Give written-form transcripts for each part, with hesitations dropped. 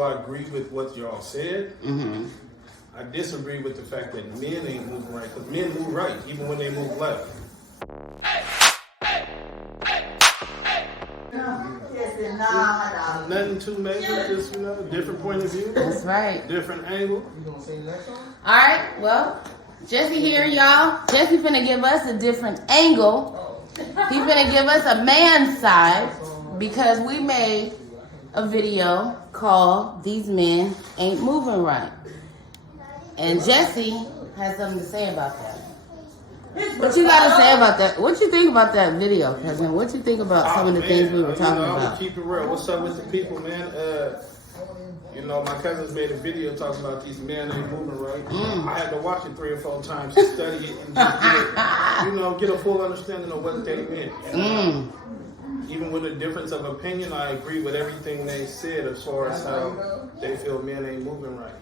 although I agree with what y'all said, I disagree with the fact that men ain't moving right. Because men move right, even when they move left. Nothing too major, just, different point of view. That's right. Different angle. All right, well, Jesse here, y'all. Jesse finna give us a different angle. He finna give us a man's side because we made a video called These Men Ain't Moving Right. And Jesse has something to say about that. What you got to say about that? What you think about that video, cousin? What you think about some of the things we were talking I'm about? gonna keep it real. What's up with the people, man? My cousins made a video talking about these men ain't moving right. I had to watch it 3 or 4 times to study it and just get a full understanding of what they meant. Even with a difference of opinion, I agree with everything they said as far as how they feel men ain't moving right.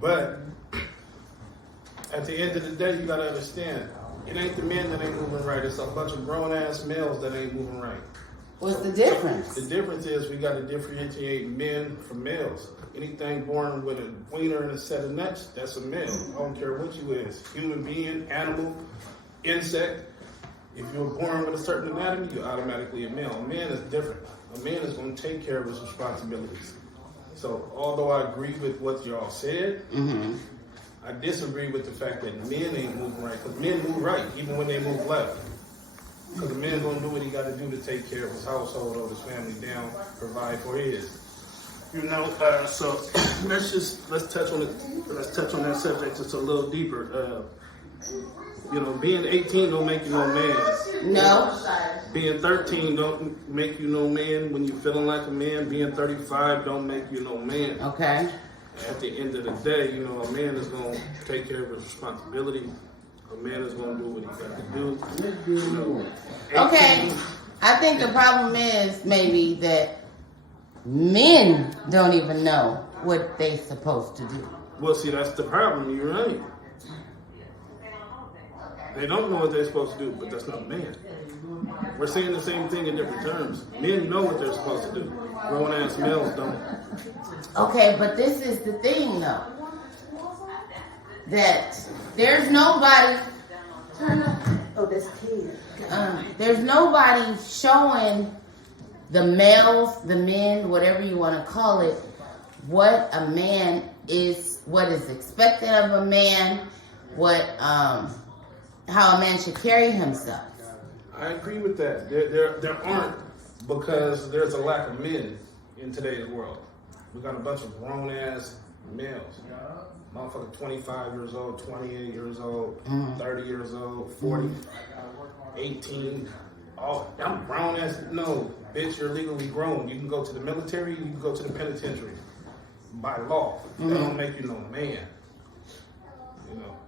But at the end of the day, you gotta understand, it ain't the men that ain't moving right. It's a bunch of grown-ass males that ain't moving right. What's the difference? The difference is we gotta differentiate men from males. Anything born with a wiener and a set of nuts, that's a male. I don't care what you is. Human being, animal, insect. If you're born with a certain anatomy, you're automatically a male. A man is different. A man is gonna take care of his responsibilities. So although I agree with what y'all said, I disagree with the fact that men ain't moving right. Because men move right, even when they move left. Because the man's gonna do what he gotta do to take care of his household, hold his family down, provide for his. So let's touch on that subject just a little deeper. Being 18 don't make you no man. No. Being 13 don't make you no man when you're feeling like a man. Being 35 don't make you no man. Okay. At the end of the day, a man is going to take care of his responsibility. A man is going to do what he got to do. Okay. I think the problem is maybe that men don't even know what they're supposed to do. Well, see, that's the problem. You're right. They don't know what they're supposed to do, but that's not a man. We're saying the same thing in different terms. Men know what they're supposed to do. Grown-ass males don't. Okay, but this is the thing, though. That there's nobody... there's nobody showing the males, the men, whatever you want to call it, what a man is, what is expected of a man, how a man should carry himself. I agree with that. There aren't, because there's a lack of men in today's world. We got a bunch of grown-ass males. Motherfucker 25 years old, 28 years old, 30 years old, 40, 18. Oh, I'm grown-ass. No, bitch, you're legally grown. You can go to the military, you can go to the penitentiary. By law. That don't make you no man.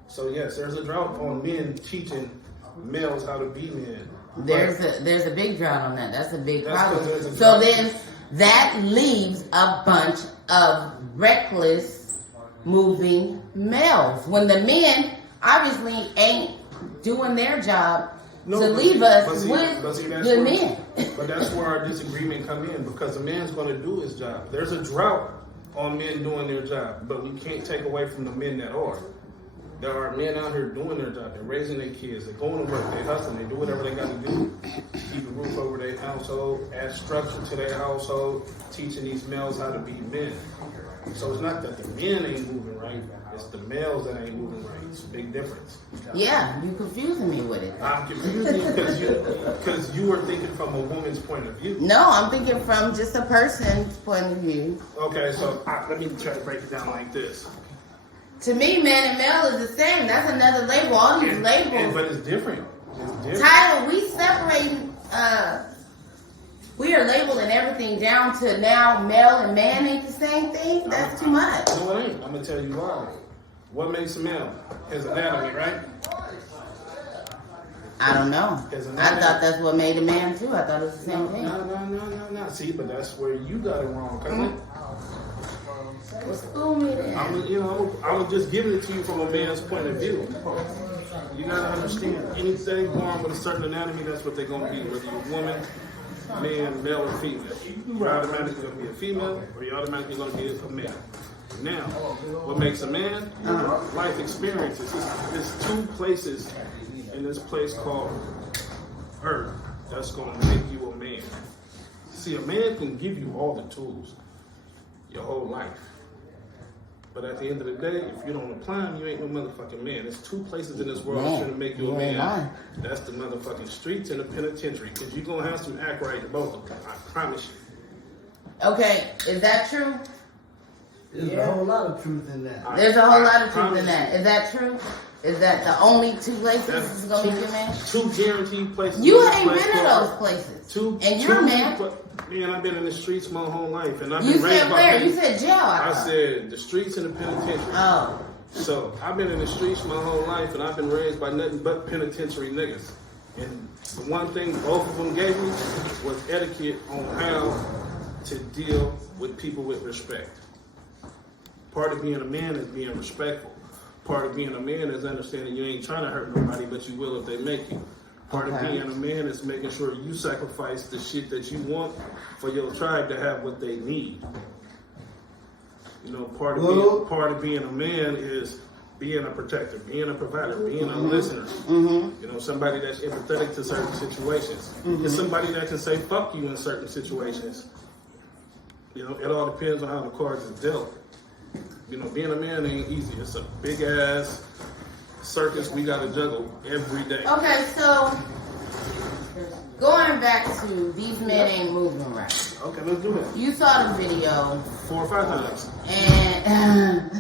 So yes, there's a drought on men teaching males how to be men. There's a big drought on that. That's a big problem. So then that leaves a bunch of reckless moving males. When the men obviously ain't doing their job to leave us with the men. But that's where our disagreement come in, because the man's going to do his job. There's a drought on men doing their job, but we can't take away from the men that are. There are men out here doing their job. They're raising their kids. They're going to work. They're hustling. They do whatever they got to do. Keep a roof over their household. Add structure to their household. Teaching these males how to be men. So it's not that the men ain't moving right. It's the males that ain't moving right. It's a big difference. Yeah, you confusing me with it. I'm confusing you because you were thinking from a woman's point of view. No, I'm thinking from just a person's point of view. Okay, so let me try to break it down like this. To me, man and male is the same. That's another label. All these labels. But it's different. Title, we separate. We are labeling everything down to now male and man ain't the same thing. That's too much. No, it ain't. I'm going to tell you why. What makes a male? His anatomy, right? I don't know. I thought that's what made a man too. I thought it was the same thing. No. See, but that's where you got it wrong. Well, school me then. I was just giving it to you from a man's point of view. You gotta understand, anything born with a certain anatomy, that's what they're gonna be. Whether you're a woman, man, male or female. You're automatically going to be a female, or you're automatically going to be a male. Now, what makes a man? Life experiences. There's two places in this place called Earth that's going to make you a man. See, a man can give you all the tools your whole life. But at the end of the day, if you don't apply them, you ain't no motherfucking man. There's two places in this world that's going to make you a man. That's the motherfucking streets and the penitentiary. Because you're going to have some act right in both of them. I promise you. Okay, is that true? There's a whole lot of truth in that. There's a whole lot of truth in that. Is that true? Is that the only two places is going to make you a man? Two guaranteed places. You ain't been in those places. And you're a man. Man, I've been in the streets my whole life. And I've You been raised said by where? people. You said jail. I said the streets and the penitentiary. Oh. So I've been in the streets my whole life, and I've been raised by nothing but penitentiary niggas. And the one thing both of them gave me was etiquette on how to deal with people with respect. Part of being a man is being respectful. Part of being a man is understanding you ain't trying to hurt nobody, but you will if they make you. Part of being a man is making sure you sacrifice the shit that you want for your tribe to have what they need. You know, part of being a man is being a protector, being a provider, being a listener. You know, somebody that's empathetic to certain situations. It's somebody that can say fuck you in certain situations. You know, it all depends on how the cards is dealt. You know, being a man ain't easy. It's a big ass circus we gotta juggle every day. Okay, so going back to these men ain't moving right. Okay, let's do it. You saw the video 4 or 5 times. and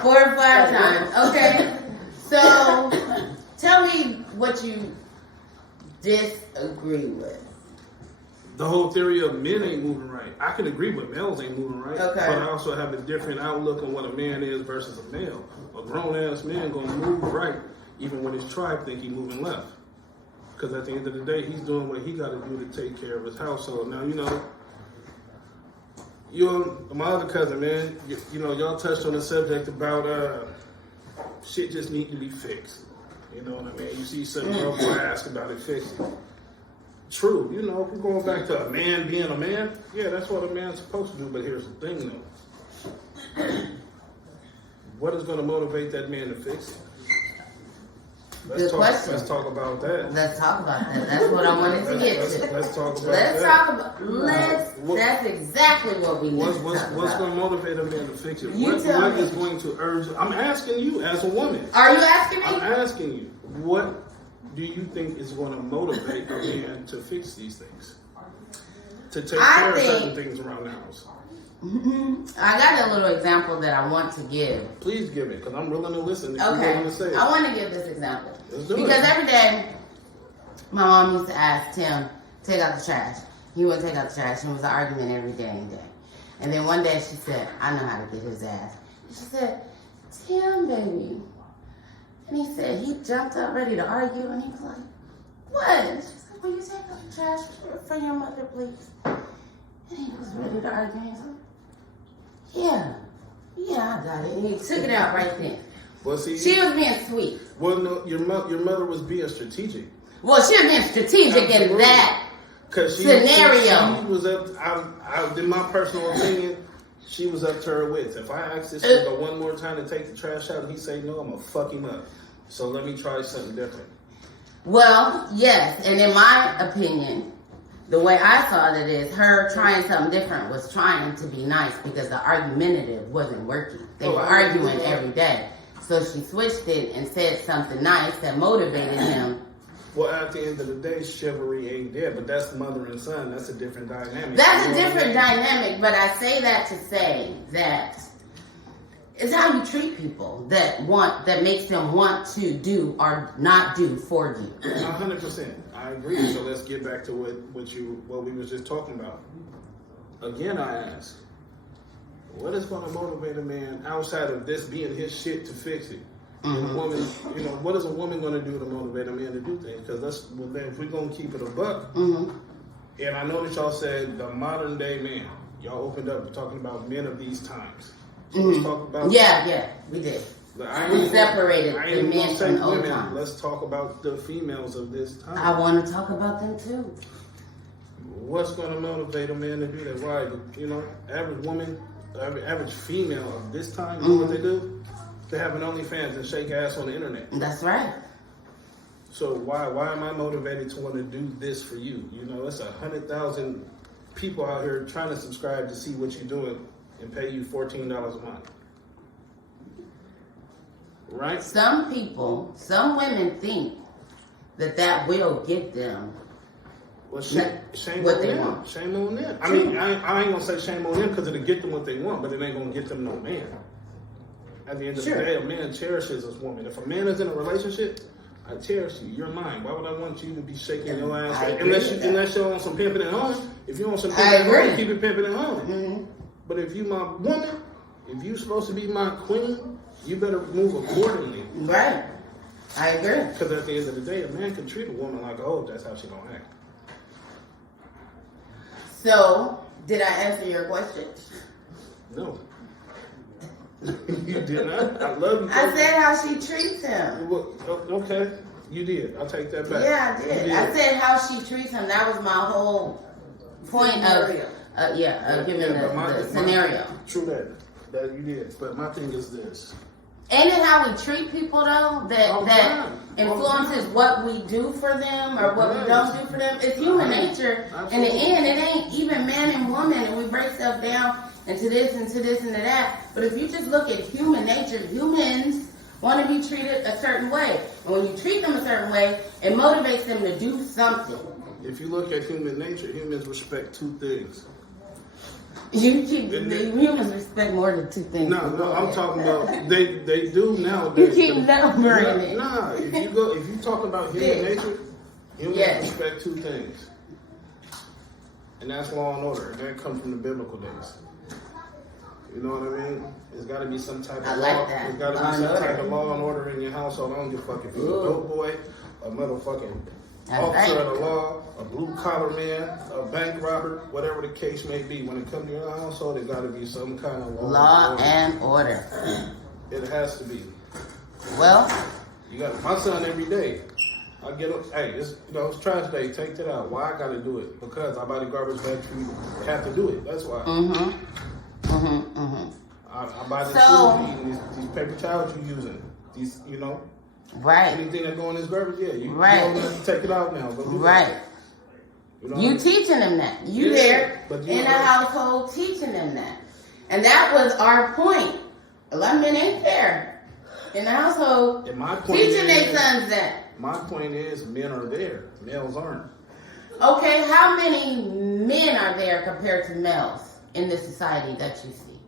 4 or 5 times. Okay, so tell me what you disagree with. The whole theory of men ain't moving right. I can agree with males ain't moving right. Okay. But I also have a different outlook on what a man is versus a male. A grown ass man gonna move right even when his tribe think he moving left. Because at the end of the day, he's doing what he got to do to take care of his household. Now, you know, my other cousin, man, you know, y'all touched on the subject about shit just need to be fixed. You know what I mean? You see some girl ask about it fixed. True, you know, if we're going back to a man being a man, yeah, that's what a man's supposed to do. But here's the thing, though. What is going to motivate that man to fix it? Let's talk about that. Let's talk about that. That's what I wanted to get to. Let's talk about that. That's exactly what we need to talk about. What's going to motivate a man to fix it? You What is going to urge? I'm asking you as a woman. Are you asking me? I'm asking you. What do you think is going to motivate a man to fix these things? To take care of certain things around the house? I got a little example that I want to give. Please give it, because I'm willing to listen. If you're Okay, willing to say it. I want to give this example. Let's do because it. every day, my mom used to ask Tim, take out the trash. He wouldn't take out the trash. It was an argument every day. And then one day she said, I know how to get his ass. She said, Tim, baby. And he said, he jumped up ready to argue, and he was like, what? And she said, will you take out the trash for your mother, please? And he was ready to argue. He was like, yeah, I got it. And he took it out right then. Well, see, She was being sweet. well, no, your mother was being strategic. Well, she was being strategic in that Because scenario. She was up, in my personal opinion, she was up to her wits. If I ask this nigga one more time to take the trash out and he say no, I'm going to fuck him up. So let me try something different. Well, yes, and in my opinion, the way I saw it is her trying something different was trying to be nice because the argumentative wasn't working. They were arguing every day. So she switched it and said something nice that motivated him. Well, at the end of the day, chivalry ain't there, but that's mother and son. That's a different dynamic. That's a different dynamic, but I say that to say that it's how you treat people that makes them want to do or not do for you. 100%. I agree. So let's get back to what we was just talking about. Again, I ask, what is going to motivate a man outside of this being his shit to fix it? And a woman, you know, what is a woman going to do to motivate a man to do things? Because if we're going to keep it a buck, and I know that y'all said the modern day man, y'all opened up talking about men of these times. So let's talk about Yeah, we did. We separated I the ain't men gonna say from the old women. times. Let's talk about the females of this time. I want to talk about them too. What's going to motivate a man to do that? Why? You know, average woman, average female of this time, you know what they do? They have an OnlyFans and shake ass on the internet. That's right. So why am I motivated to want to do this for you? You know, it's 100,000 people out here trying to subscribe to see what you're doing and pay you $14 a month. Right? Some people, some women think that will get them Well, shame what on they them. want. Shame on them. I mean, I ain't gonna say shame on them because it'll get them what they want, but it ain't gonna get them no man. At the end of the day, a man cherishes his woman. If a man is in a relationship, I cherish you. You're mine. Why would I want you to be shaking your ass? Unless you're on some pimping at home. If you're on some pimping at home, keep it pimping at home. Mm-hmm. But if you my woman, if you supposed to be my queen, you better move accordingly. Right. I agree. Because at the end of the day, a man can treat a woman like, oh, that's how she gonna act. So, did I answer your question? No. You did not. I love you. I said how she treats him. Well, okay, you did. I'll take that back. Yeah, I did. I said how she treats him. That was my whole point of giving the scenario. True that you did. But my thing is this. Ain't it how we treat people though that influences what we do for them or what we don't do for them? It's human nature. In the end, it ain't even man and woman, and we break stuff down into this and to this and to that. But if you just look at human nature, humans want to be treated a certain way, and when you treat them a certain way, it motivates them to do something. If you look at human nature, humans respect two things. Humans respect more than two things. No, I'm talking about they do You nowadays. keep numbering it. Nah, if you talk about human nature, humans respect two things. And that's law and order. And that comes from the biblical days. You know what I mean? There's got to be some type of I like law. that. There's got to be some type of law and order in your household. I don't give a fuck if you're a dope boy, a motherfucking officer of the law, a blue collar man, a bank robber, whatever the case may be. When it comes to your household, there got to be some kind of law and order. It has to be. Well, You got my son every day. I get up, hey, it's trash day. Take that out. Why I got to do it? Because I buy the garbage bag for you. I have to do it. That's why. I buy the food you eating, these paper towels you using. These, right. Anything that go in this garbage, you right. don't have to take it out now. Right. You teaching them that. You there in a household teaching them that. And that was our point. A lot of men ain't there in the household teaching their sons that. My point is men are there. Males aren't. Okay, how many men are there compared to males in this society that you see?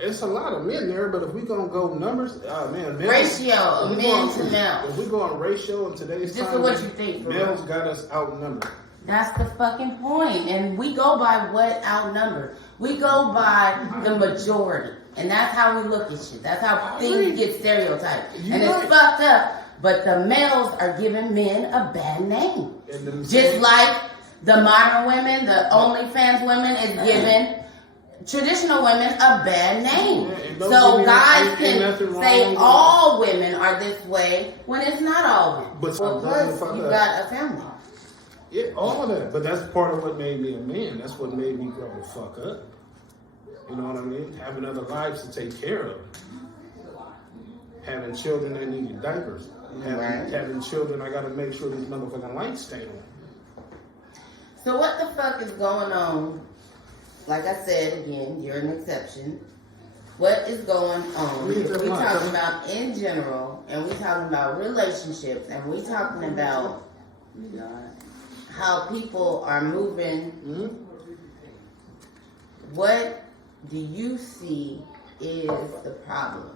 It's a lot of men there, but if we gonna go numbers, males, ratio of men to males. If we go on ratio in today's just time, what you think, males got us outnumbered. That's the fucking point, and we go by what outnumbered. We go by the majority, and that's how we look at shit. That's how things get stereotyped, and it's fucked up. But the males are giving men a bad name, just like the modern women, the OnlyFans women is giving traditional women a bad name. So guys can say all women are this way when it's not all women. But plus you got a family. Yeah, all of that. But that's part of what made me a man. That's what made me grow the fuck up. You know what I mean? Having other lives to take care of. Having children that needed diapers. Having children, I gotta make sure these motherfucking lights stay on. So what the fuck is going on? Like I said again, you're an exception. What is going on? We talking about in general, and we talking about relationships, and we talking about how people are moving. Mm-hmm. What do you see is the problem?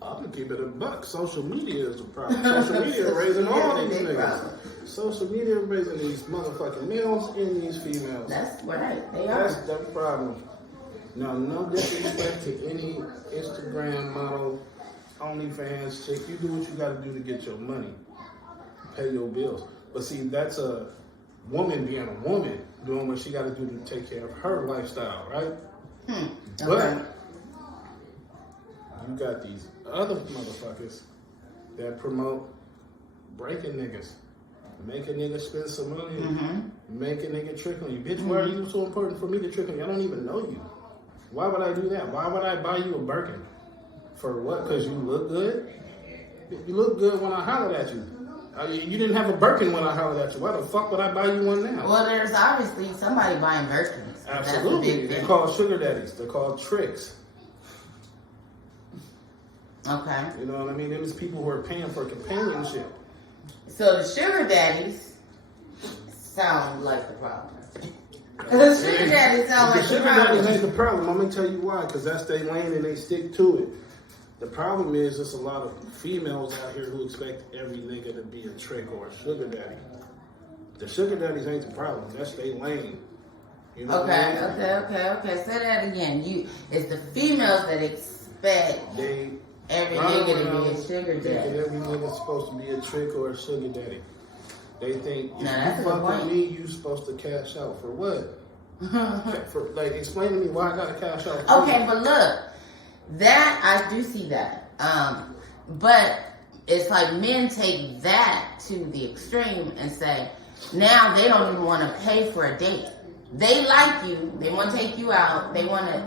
I'm gonna keep it a buck. Social media is the problem. Social media raising all these niggas. Social media raising these motherfucking males and these females. That's right. They are. That's the problem. Now, no disrespect to any Instagram model, OnlyFans chick. You do what you gotta do to get your money. Pay your bills. But see, that's a woman being a woman, doing what she gotta do to take care of her lifestyle, right? Okay. But you got these other motherfuckers that promote breaking niggas. Make a nigga spend some money. Make a nigga trick on you. Bitch, why are you so important for me to trick on you? I don't even know you. Why would I do that? Why would I buy you a Birkin? For what? Because you look good? You look good when I hollered at you. You didn't have a Birkin when I hollered at you. Why the fuck would I buy you one now? Well, there's obviously somebody buying Birkins. Absolutely. They're called sugar daddies. They're called tricks. Okay. You know what I mean? There's people who are paying for companionship. So the sugar daddies sound like the problem. The sugar daddies sound like the sugar daddies problem. ain't the problem. I'm going to tell you why. Because that's their lane and they stick to it. The problem is there's a lot of females out here who expect every nigga to be a trick or a sugar daddy. The sugar daddies ain't the problem. That's their lane. You know what I mean? Okay. Say that again. It's the females that expect every nigga to be a sugar daddy. Every nigga's supposed to be a trick or a sugar daddy. They think if that's you a good fuck with point. me, you supposed to cash out for what? Explain to me why I gotta cash out for Okay, but look, that I do see that. But it's like men take that to the extreme and say, now they don't even want to pay for a date. They like you, they want to take you out, they want to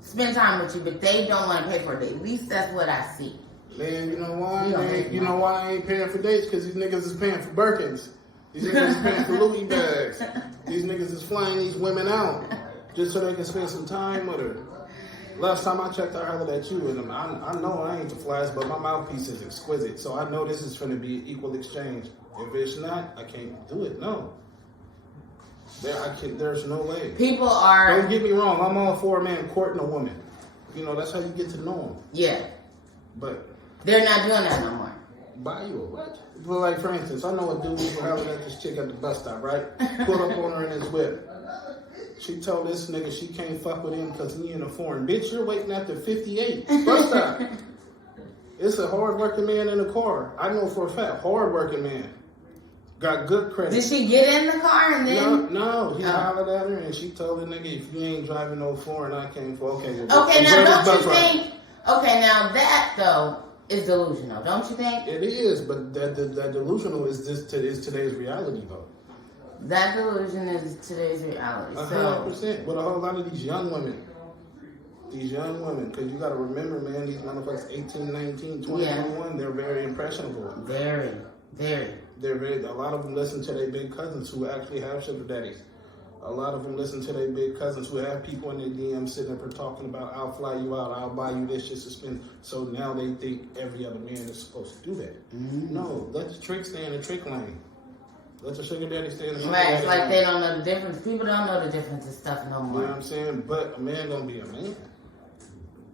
spend time with you, but they don't want to pay for a date. At least that's what I see. Man, you know why? You know why I ain't paying for dates? Because these niggas is paying for Birkins. These niggas is paying for Louis bags. These niggas is flying these women out just so they can spend some time with her. Last time I checked, I hollered at you, and I know I ain't the flies, but my mouthpiece is exquisite, so I know this is going to be equal exchange. If it's not, I can't do it. No. There's no way. People are... Don't get me wrong. I'm all for a man courting a woman. You know, that's how you get to know them. Yeah. But... they're not doing that no more. Buy you a what? Well, like, for instance, I know a dude who hollered at this chick at the bus stop, right? Pulled up on her in his whip. She told this nigga she can't fuck with him because he in a foreign. Bitch, you're waiting at the 58 bus stop. It's a hard-working man in the car. I know for a fact, hard-working man. Got good credit. Did she get in the car and then? No. He hollered at her and she told the nigga, if you ain't driving no foreign, I can't for. Okay, now don't you think? Okay, now that though is delusional, don't you think? It is, but that delusional is today's reality though. That delusion is today's reality. 100%. But a whole lot of these young women, because you got to remember, man, these motherfuckers 18, 19, 20, 21, they're very impressionable. Very. A lot of them listen to their big cousins who actually have sugar daddies. A lot of them listen to their big cousins who have people in their DMs sitting up and talking about, I'll fly you out, I'll buy you this just to spend. So now they think every other man is supposed to do that. Mm-hmm. No, let the trick stay in the trick lane. Let the sugar daddy stay in the sugar daddy lane. It's like they don't know the difference. People don't know the difference and stuff no more. You know what I'm saying? But a man gonna be a man.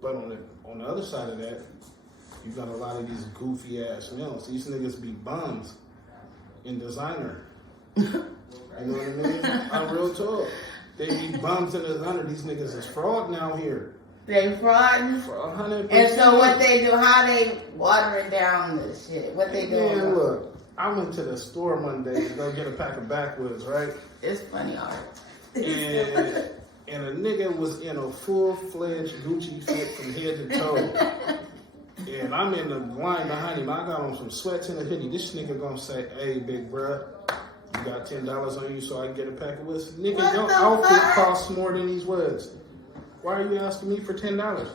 But on the other side of that, you got a lot of these goofy ass males. These niggas be bums in designer. You know what I mean? I'm real talk. They be bums in designer. These niggas is fraud now here. They fraud. For 100%. And so what they do, how they watering down this shit? What they do? Man, look, I went to the store one day to go get a pack of backwoods, right? It's funny art. And a nigga was in a full-fledged Gucci fit from head to toe. And I'm in the line behind him. I got on some sweats and a hoodie. This nigga gonna say, hey, big bruh, you got $10 on you so I can get a pack of whiskey? Nigga, your outfit costs more than these words. Why are you asking me for $10?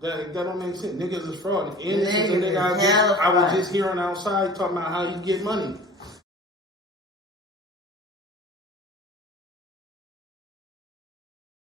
That don't make sense. Niggas is fraud. And this is a nigga I was just hearing outside talking about how you get money.